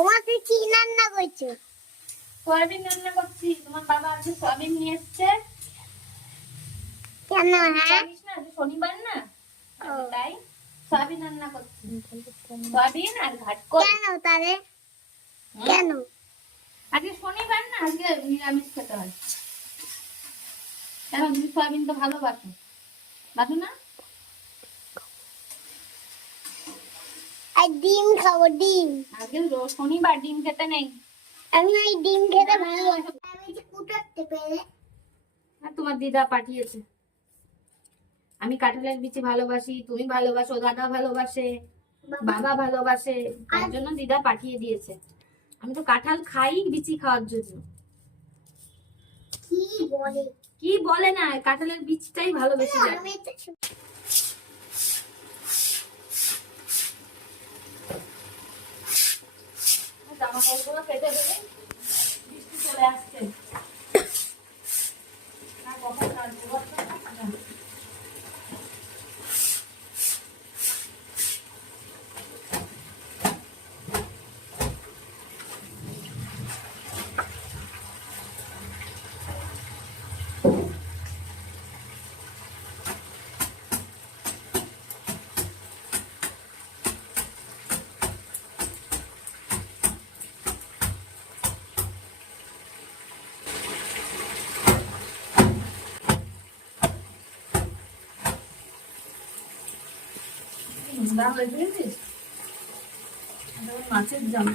ওমা তুই কি রান্না করছো? সয়াবিন রান্না করছি। তোমার বাবা আজকে সয়াবিন নিয়ে এসছে। কেন হ্যাঁ? জানিস না যে শনিবার না, আমি তাই সয়াবিন রান্না করছি। সয়াবিন আর ঘাটকল। কেন তাহলে? কেন? আজকে শনিবার না, আজকে নিরামিষ খেতে হয়। কেন তুমি সয়াবিন তো ভালোবাসো, বাসো না? আর ডিম খাবো ডিম। আজকে শনিবার, ডিম খেতে নেই। আমি ওই ডিম খেতে ভালোবাসি। আমি যে কুটাতে পেরে আর তোমার দিদা পাঠিয়েছে। আমি কাঁঠালের বিচি ভালোবাসি, তুমি ভালোবাসো, দাদা ভালোবাসে, বাবা ভালোবাসে, তার জন্য দিদা পাঠিয়ে দিয়েছে। আমি তো কাঁঠাল খাই বিচি খাওয়ার জন্য। কি বলে? কি বলে না, কাঁঠালের বীজটাই ভালোবেসে যায়। আমি জামা কাপড়গুলো কেটে দেবে, বৃষ্টি চলে আসছে। আর কখন কাটবো? মাছের জামা